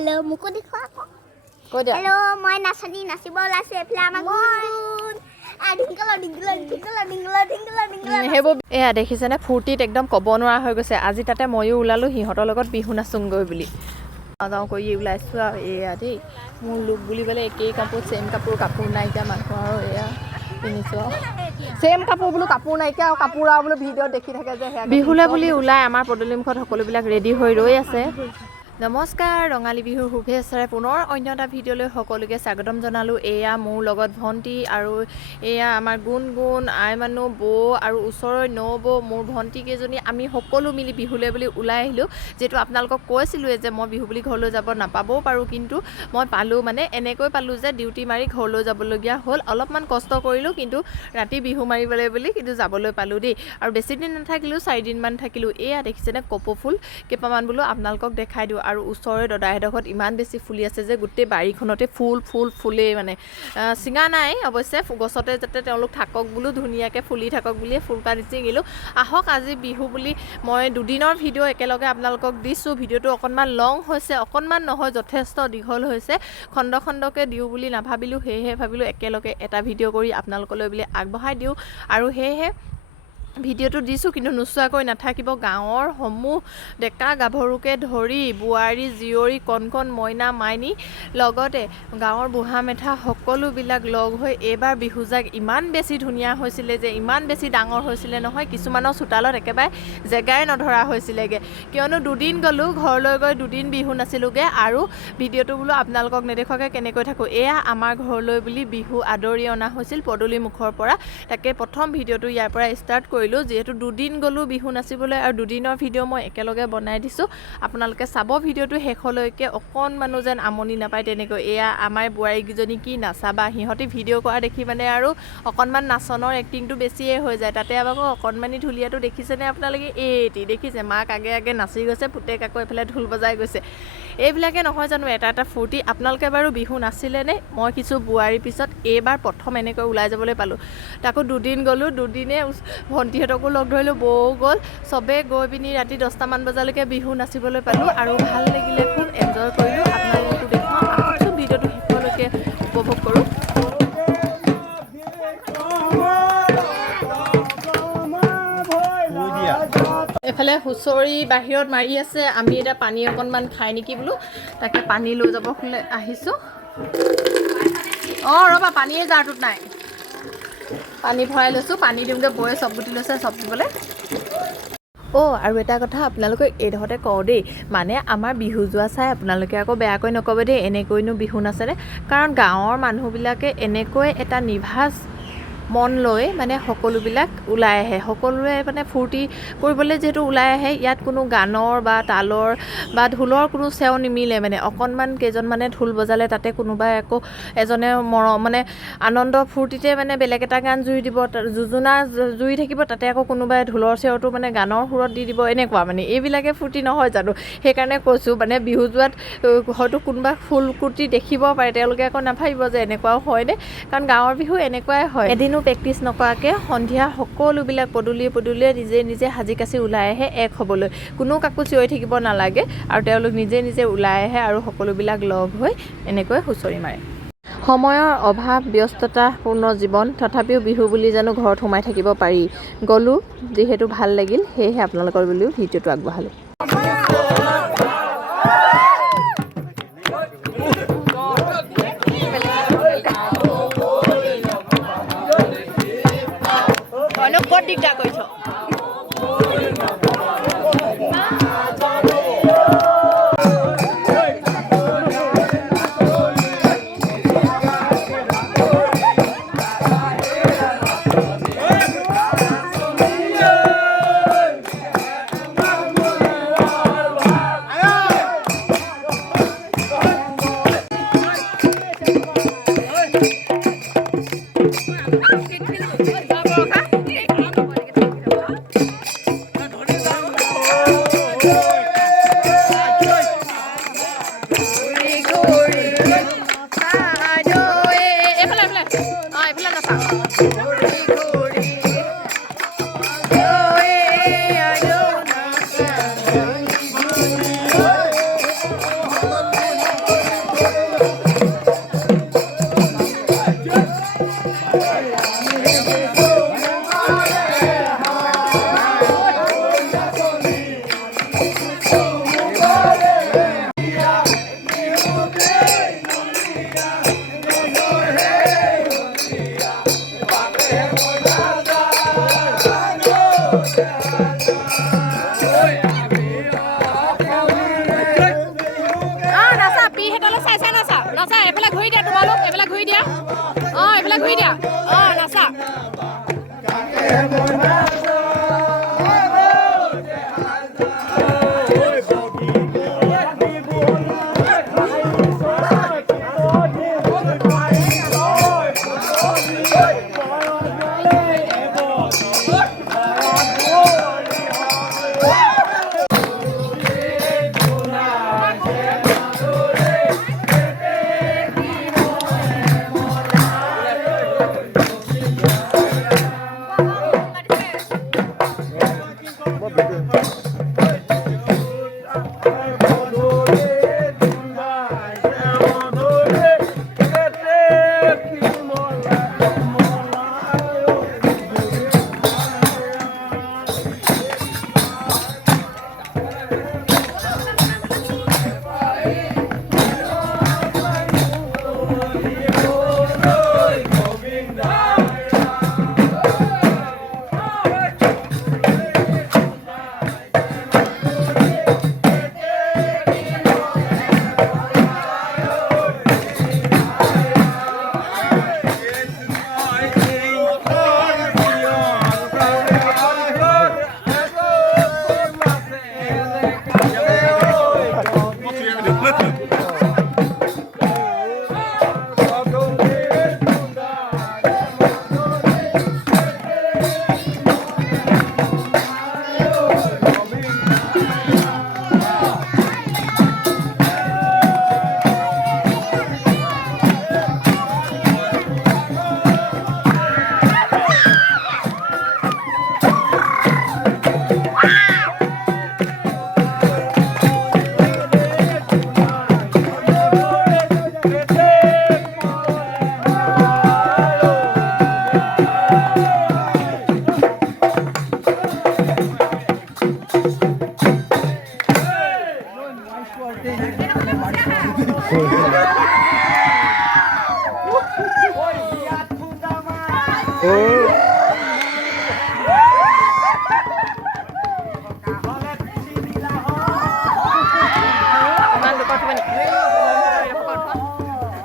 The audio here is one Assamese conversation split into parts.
হেল্ল' মোকো দেখুৱা আকৌ কৈ দিয়া হেল্ল' মই নাচনী নাচিব ওলাইছোঁ এফালে আমাৰ গুণ সেইবোৰ এয়া দেখিছেনে ফূৰ্তিত একদম ক'ব নোৱাৰা হৈ গৈছে আজি তাতে ময়ো ওলালোঁ সিহঁতৰ লগত বিহু নাচোংগৈ বুলি যাওঁ কৰি ওলাইছোঁ আৰু এয়া দেই মোৰ লুক বুলিবলৈ একেই কাপোৰ ছেইম কাপোৰ নাইকিয়া মানুহ আৰু এয়া পিন্ধিছোঁ ছেইম কাপোৰ বোলো কাপোৰ নাইকিয়া আৰু কাপোৰ আৰু বোলো ভিডিঅ'ত দেখি থাকে যে সেয়া বিহুলৈ বুলি ওলাই আমাৰ পদূলিমুখত সকলোবিলাক ৰেডি হৈ ৰৈ আছে নমস্কাৰ ৰঙালী বিহুৰ শুভেচ্ছাৰে পুনৰ অন্য এটা ভিডিঅ'লৈ সকলোকে স্বাগতম জনালোঁ এয়া মোৰ লগত ভণ্টি আৰু এয়া আমাৰ গুণ আই মানুহ বৌ আৰু ওচৰৰ নবৌ মোৰ ভণ্টিকেইজনী আমি সকলো মিলি বিহুলৈ বুলি ওলাই আহিলোঁ যিহেতু আপোনালোকক কৈছিলোঁৱে যে মই বিহু বুলি ঘৰলৈ যাব নাপাবও পাৰোঁ কিন্তু মই পালোঁ মানে এনেকৈ পালোঁ যে ডিউটি মাৰি ঘৰলৈ যাবলগীয়া হ'ল অলপমান কষ্ট কৰিলোঁ কিন্তু ৰাতি বিহু মাৰিবলৈ বুলি কিন্তু যাবলৈ পালোঁ দেই আৰু বেছিদিন নাথাকিলোঁ 4 দিনমান থাকিলোঁ এয়া দেখিছেনে কপৌ ফুল কেইটামান বোলো আপোনালোকক দেখাই দিওঁ আৰু ওচৰৰে দদাইহঁতত ইমান বেছি ফুলি আছে যে গোটেই বাৰীখনতে ফুলেই মানে চিঙা নাই অৱশ্যে গছতে যাতে তেওঁলোক থাকক বোলো ধুনীয়াকৈ ফুলি থাকক বুলিয়ে ফুলপাহ নিচিঙিলোঁ আহক আজি বিহু বুলি মই দুদিনৰ ভিডিঅ' একেলগে আপোনালোকক দিছোঁ ভিডিঅ'টো অকণমান লং হৈছে অকণমান নহয় যথেষ্ট দীঘল হৈছে খণ্ডকৈ দিওঁ বুলি নাভাবিলোঁ সেয়েহে ভাবিলোঁ একেলগে এটা ভিডিঅ' কৰি আপোনালোকলৈ বুলি আগবঢ়াই দিওঁ আৰু সেয়েহে ভিডিঅ'টো দিছোঁ কিন্তু নোচোৱাকৈ নাথাকিব গাঁৱৰ সমূহ ডেকা গাভৰুকে ধৰি বোৱাৰী জীয়ৰী কণ মইনা মাইনী লগতে গাঁৱৰ বুঢ়া মেথা সকলোবিলাক লগ হৈ এইবাৰ বিহুজাক ইমান বেছি ধুনীয়া হৈছিলে যে ইমান বেছি ডাঙৰ হৈছিলে নহয় কিছুমানৰ চোতালত একেবাৰে জেগাই নধৰা হৈছিলেগৈ কিয়নো দুদিন গ'লোঁ ঘৰলৈ গৈ দুদিন বিহু নাচিলোঁগৈ আৰু ভিডিঅ'টো বোলো আপোনালোকক নেদেখুৱাকৈ কেনেকৈ থাকোঁ এয়া আমাৰ ঘৰলৈ বুলি বিহু আদৰি অনা হৈছিল পদূলি মুখৰ পৰা তাকে প্ৰথম ভিডিঅ'টো ইয়াৰ পৰা ষ্টাৰ্ট কৰিলোঁ যিহেতু দুদিন গ'লোঁ বিহু নাচিবলৈ আৰু দুদিনৰ ভিডিঅ' মই একেলগে বনাই দিছোঁ আপোনালোকে চাব ভিডিঅ'টো শেষলৈকে অকণমানো যেন আমনি নাপায় তেনেকৈ এয়া আমাৰ বোৱাৰীকেইজনী কি নাচাবা সিহঁতি ভিডিঅ' কৰা দেখি মানে আৰু অকণমান নাচনৰ এক্টিংটো বেছিয়ে হৈ যায় তাতে আকৌ অকণমানি ঢুলীয়াটো দেখিছেনে আপোনালোকে এটি দেখিছে মাক আগে নাচি গৈছে পুতেক আকৌ এইফালে ঢোল বজাই গৈছে এইবিলাকে নহয় জানো এটা ফূৰ্তি আপোনালোকে বাৰু বিহু নাছিলেনে মই কিছু বোৱাৰীৰ পিছত এইবাৰ প্ৰথম এনেকৈ ওলাই যাবলৈ পালোঁ তাকো দুদিন গ'লোঁ দুদিনে ভণ্টিহঁতকো লগ ধৰিলোঁ বৌ গ'ল চবেই গৈ পিনি ৰাতি 10টামান বজালৈকে বিহু নাচিবলৈ পালোঁ আৰু ভাল লাগিলে খুব এনজয় কৰিলোঁ আপোনালোককো দেখুৱাওঁ আহকচোন ভিডিঅ'টো শেষলৈকে উপভোগ কৰোঁ এফালে হুঁচৰি বাহিৰত মাৰি আছে আমি এতিয়া পানী অকণমান খাই নেকি বোলো তাকে পানী লৈ যাব আহিছোঁ অঁ ৰ'বা পানীয়ে জাৰটোত নাই পানী ভৰাই লৈছোঁ পানী দিওঁগৈ বৌয়ে চব গুটি লৈছে চব দিবলৈ আৰু এটা কথা আপোনালোকে এইডোখৰতে কওঁ দেই মানে আমাৰ বিহু যোৱা চাই আপোনালোকে আকৌ বেয়াকৈ নক'ব দেই এনেকৈনো বিহু নাচেনে কাৰণ গাঁৱৰ মানুহবিলাকে এনেকৈ এটা নিভাঁজ মন লৈ মানে সকলোবিলাক ওলাই আহে সকলোৱে মানে ফূৰ্তি কৰিবলৈ যিহেতু ওলাই আহে ইয়াত কোনো গানৰ বা তালৰ বা ঢোলৰ কোনো চেও নিমিলে মানে অকণমান কেইজনমানে ঢোল বজালে তাতে কোনোবাই আকৌ এজনে মানে আনন্দ ফূৰ্তিতে মানে বেলেগ এটা গান জুই দিব যোজনা জুই থাকিব তাতে আকৌ কোনোবাই ঢোলৰ চেওটো মানে গানৰ সুৰত দি দিব এনেকুৱা মানে এইবিলাকে ফূৰ্তি নহয় জানো সেইকাৰণে কৈছোঁ মানে বিহু যোৱাত হয়তো কোনোবা ফুলকুৰ্তি দেখিব পাৰে তেওঁলোকে আকৌ নাভাবিব যে এনেকুৱাও হয়নে কাৰণ গাঁৱৰ বিহু এনেকুৱাই হয় এদিনো প্ৰেক্টিচ নকৰাকৈ সন্ধিয়া সকলোবিলাক পদূলিয়ে নিজে সাজি কাচি ওলাই আহে এক হ'বলৈ কোনো কাকো চিঞৰি থাকিব নালাগে আৰু তেওঁলোক নিজে ওলাই আহে আৰু সকলোবিলাক লগ হৈ এনেকৈ হুঁচৰি মাৰে সময়ৰ অভাৱ ব্যস্ততাপূৰ্ণ জীৱন তথাপিও বিহু বুলি জানো ঘৰত সোমাই থাকিব পাৰি গ'লোঁ যিহেতু ভাল লাগিল সেয়েহে আপোনালোকৰ বুলিও ভিডিঅ'টো আগবঢ়ালোঁ ক'ত দিগদাৰ কৰিছ নাচা এইফালে ঘূৰি দিয়া তোমালোক এইফালে ঘূৰি দিয়া অঁ এইফালে ঘূৰি দিয়া অঁ নাচা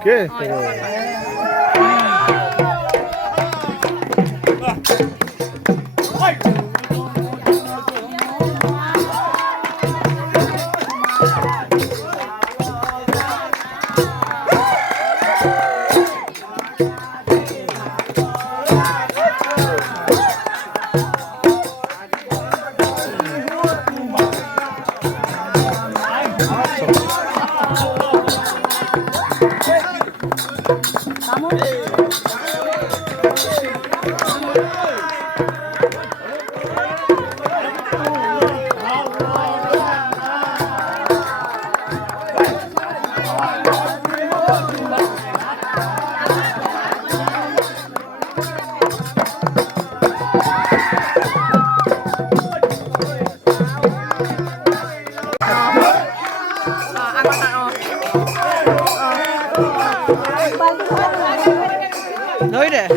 ¿Qué? Nói nè.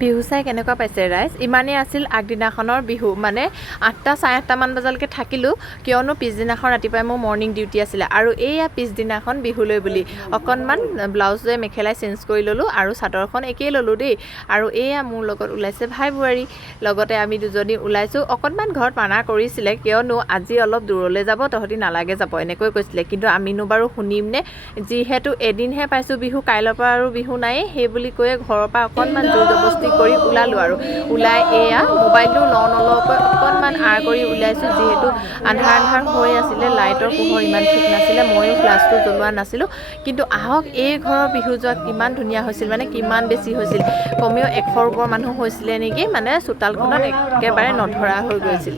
বিহু চাই কেনেকুৱা পাইছে ৰাইজ? ইমানেই আছিল আগদিনাখনৰ বিহু, মানে 8টা 8:30 মান বজালৈকে থাকিলোঁ, কিয়নো পিছদিনাখন ৰাতিপুৱাই মোৰ মৰ্ণিং ডিউটি আছিলে। আৰু এইয়া পিছদিনাখন বিহুলৈ বুলি অকণমান ব্লাউজে মেখেলাই চেঞ্জ কৰি ল'লোঁ আৰু চাদৰখন একেই ল'লোঁ দেই। আৰু এইয়া মোৰ লগত ওলাইছে ভাই বোৱাৰী, লগতে আমি দুজনী ওলাইছোঁ। অকণমান ঘৰত মানা কৰিছিলে, কিয়নো আজি অলপ দূৰলৈ যাব, তহঁতি নালাগে যাব এনেকৈ কৈছিলে। কিন্তু আমিনো বাৰু শুনিমনে, যিহেতু এদিনহে পাইছোঁ বিহু, কাইলৈৰ পৰা আৰু বিহু নায়েই, সেই বুলি কৈয়ে ঘৰৰ পৰা অকণমান জোৰ জবস্তি কৰি ওলালোঁ। আৰু ওলাই এয়া মোবাইলটো নলওঁকৈ অকণমান আৰ কৰি ওলাইছোঁ, যিহেতু আন্ধাৰ হৈ আছিলে, লাইটৰ পোহৰ ইমান ঠিক নাছিলে, ময়ো ফ্লাছটো জ্বলোৱা নাছিলোঁ। কিন্তু আহক, এই ঘৰৰ বিহু যোৱাত কিমান ধুনীয়া হৈছিল, মানে কিমান বেছি হৈছিল, কমেও 100ৰ ওপৰ মানুহ হৈছিলে নেকি, মানে চোতালখনত একেবাৰে নধৰা হৈ গৈছিল।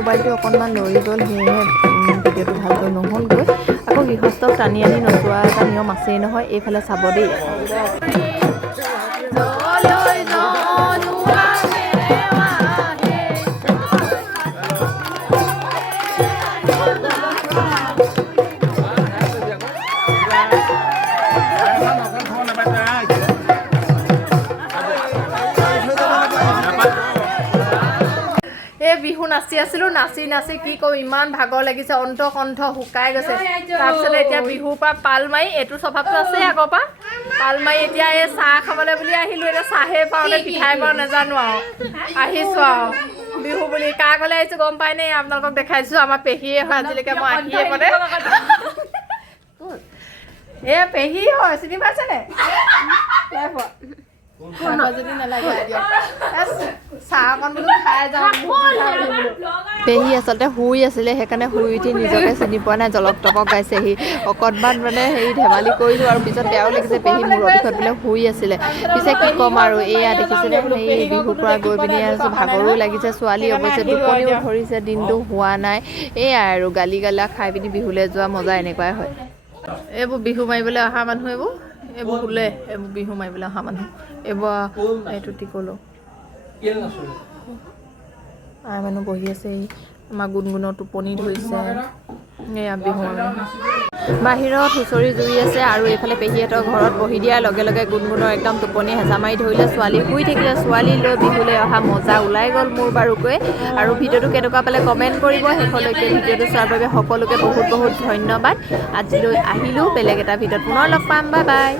মোবাইলটো অকণমান লৰি গ'ল, সেয়েহে ভিডিঅ'টো ভালকৈ নহ'লগৈ। আকৌ গৃহস্থক টানি আনি নচোৱা এটা নিয়ম আছেই নহয়, এইফালে চাব দেই। কালিয়ে বিহু নাচি আছিলোঁ নাচি নাচি কি কওঁ ইমান ভাগৰ লাগিছে অন্তকণ্ঠ শুকাই গৈছে তাৰপিছতে এতিয়া বিহুৰ পৰা পাল মাৰি এইটো স্বভাৱটো আছেই আগৰ পৰা পাল মাৰি এতিয়া এই চাহ খাবলৈ বুলি আহিলোঁ এতিয়া চাহে পাওঁ নে পিঠাই পাওঁ নাজানো আৰু আহিছোঁ আৰু বিহু বুলি কাৰ ঘৰলৈ আহিছোঁ গম পাই নে আপোনালোকক দেখাইছোঁ আমাৰ পেহীয়ে হয় আজিলৈকে মই আহিয়ে মানে এই পেহী হয় চিনি পাইছেনে যদি নালাগে চাহ অকণ বোলো খাই যাওঁ পেহী আচলতে শুই আছিলে সেইকাৰণে শুই উঠি নিজকে চিনি পোৱা নাই জলক তপক গাইছেহি অকণমান মানে হেৰি ধেমালি কৰিলোঁ আৰু পিছত বেয়াও লাগিছে পেহী মূৰৰ বিষত বোলে শুই আছিলে পিছে কি ক'ম আৰু এয়া দেখিছেনে এই বিহুৰ পৰা গৈ পিনি আছোঁ ভাগৰো লাগিছে ছোৱালী অৱশ্যে টোপনিও ধৰিছে দিনটো হোৱা নাই এয়াই আৰু গালি গালা খাই পিনি বিহুলৈ যোৱা মজা এনেকুৱাই হয় এইবোৰ বিহু মাৰিবলৈ অহা মানুহ এইবোৰ শুলে এইবোৰ বিহু মাৰিবলৈ অহা মানুহ এইবোৰ এইটো টিকলো আই মানুহ বহি আছে আমাৰ গুণগুণৰ টোপনি ধৰিছে এয়া বিহু বাহিৰত হুঁচৰি জুৰি আছে আৰু এইফালে পেহীহঁতৰ ঘৰত বহি দিয়াৰ লগে লগে গুণগুণৰ একদম টোপনি হেঁচা মাৰি ধৰিলে ছোৱালী শুই থাকিলে ছোৱালী লৈ বিহুলৈ অহা মজা ওলাই গ'ল মোৰ বাৰুকৈ আৰু ভিডিঅ'টো কেনেকুৱা পালে কমেণ্ট কৰিব শেষলৈকে ভিডিঅ'টো চোৱাৰ বাবে সকলোকে বহুত বহুত ধন্যবাদ আজিলৈ আহিলোঁ বেলেগ এটা ভিডিঅ'ত পুনৰ লগ পাম বাই বাই